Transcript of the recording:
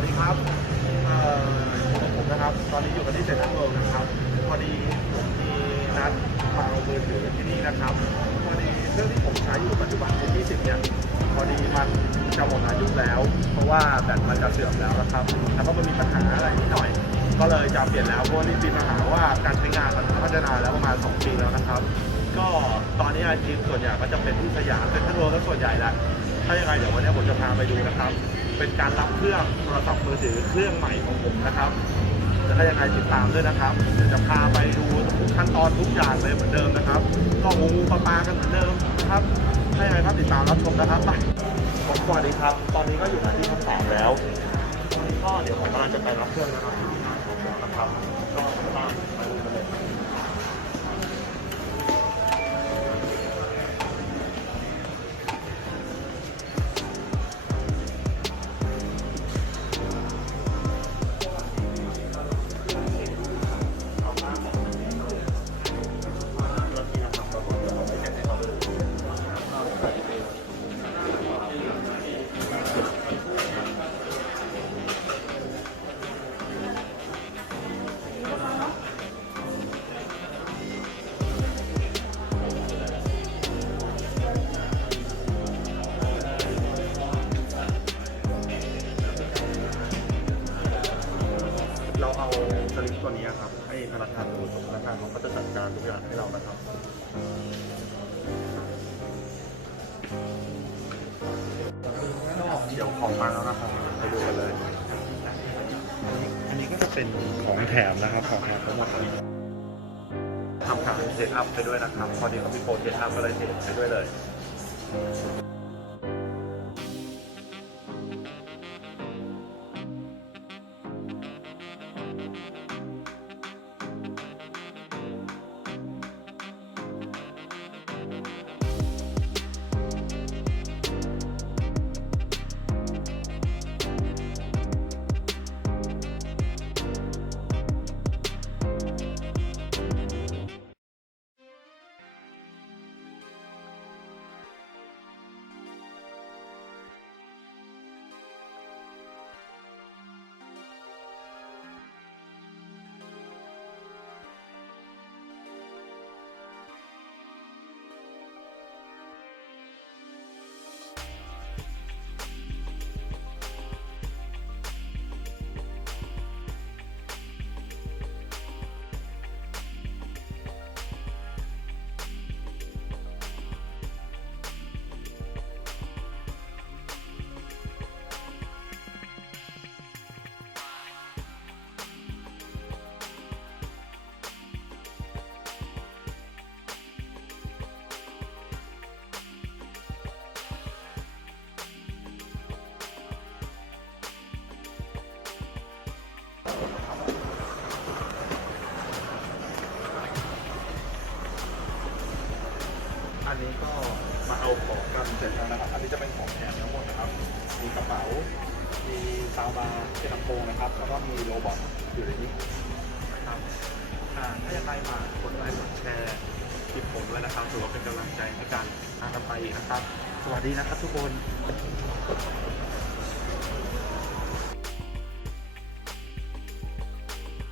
วัสดีครับเอ่อผมนะครับ ตอนนี้อยู่กันที่เซ็นทรัลเวิลด์นะครับ พอดีผมมีนัดมาเอามือถือที่นี่นะครับ พอดีเครื่องที่ผมใช้อยู่ปัจจุบันที่20เนี่ย พอดีมันจะหมดอายุแล้ว เพราะว่าแบตมันจะเสื่อมแล้วนะครับ แล้วก็มันมีปัญหาอะไรนิดหน่อย ก็เลยจะเปลี่ยนแล้ว เพราะว่านี่มีปัญหาว่าการใช้งานมันพัฒนาแล้วประมาณ 2 ปีแล้วนะครับ ก็ตอนนี้อาชีพส่วนใหญ่ก็จะเป็นที่สยามเป็นทรัลเวร์ก็ส่วนใหญ่แหละถ้ายังไงเดี๋ยววันนี้ผมจะพาไปดูนะครับ เป็นการรับเครื่องโทรศัพท์มือถือเครื่องใหม่ของผมนะครับแล้วถ้ยังไงติดตามด้วยนะครับเดี๋ยวจะพาไปดูทุกขั้นตอนทุกอย่างเลยเหมือนเดิมนะครับ ก็งูปลาปลากันเหมือนเดิมนะครับถ้ายังไงก็ติดตามรับชมนะครับไปผมสวัสดีครับ ตอนนี้ก็อยู่ที่ชั้นสองแล้วก็เดี๋ยวผมกำลังจะไปรับเครื่องแล้วนะครับก็ตาม เลยเราเอาสลิปตัวนี้ครับให้ธนาคารดูธนาคารเขาก็จะจัดการทุกอย่างให้เรานะครับเดี๋ยวของมาแล้วนะครับไปดูกันเลย อันนี้ก็จะเป็นของแถมนะครับของแถมทั้งหมดนี้ทำการเซตอัพไปด้วยนะครับ พอดีเขามีโปรเซตอัพก็เลยเซตไปด้วยเลย นี้ก็มาเอาของกันเสร็จแล้วนะครับ อันนี้จะเป็นของแถมทั้งหมดนะครับ มีกระเป๋า มีซาวบาร์เป็นลำโพงนะครับ แล้วก็มีโรบอทอยู่ในนี้นะครับถ้าอยากได้มากดไลค์กดแชร์คลิปผมด้วยนะครับถือว่าเป็นกำลังใจให้กันทางกันไปอีกนะครับ สวัสดีนะครับทุกคน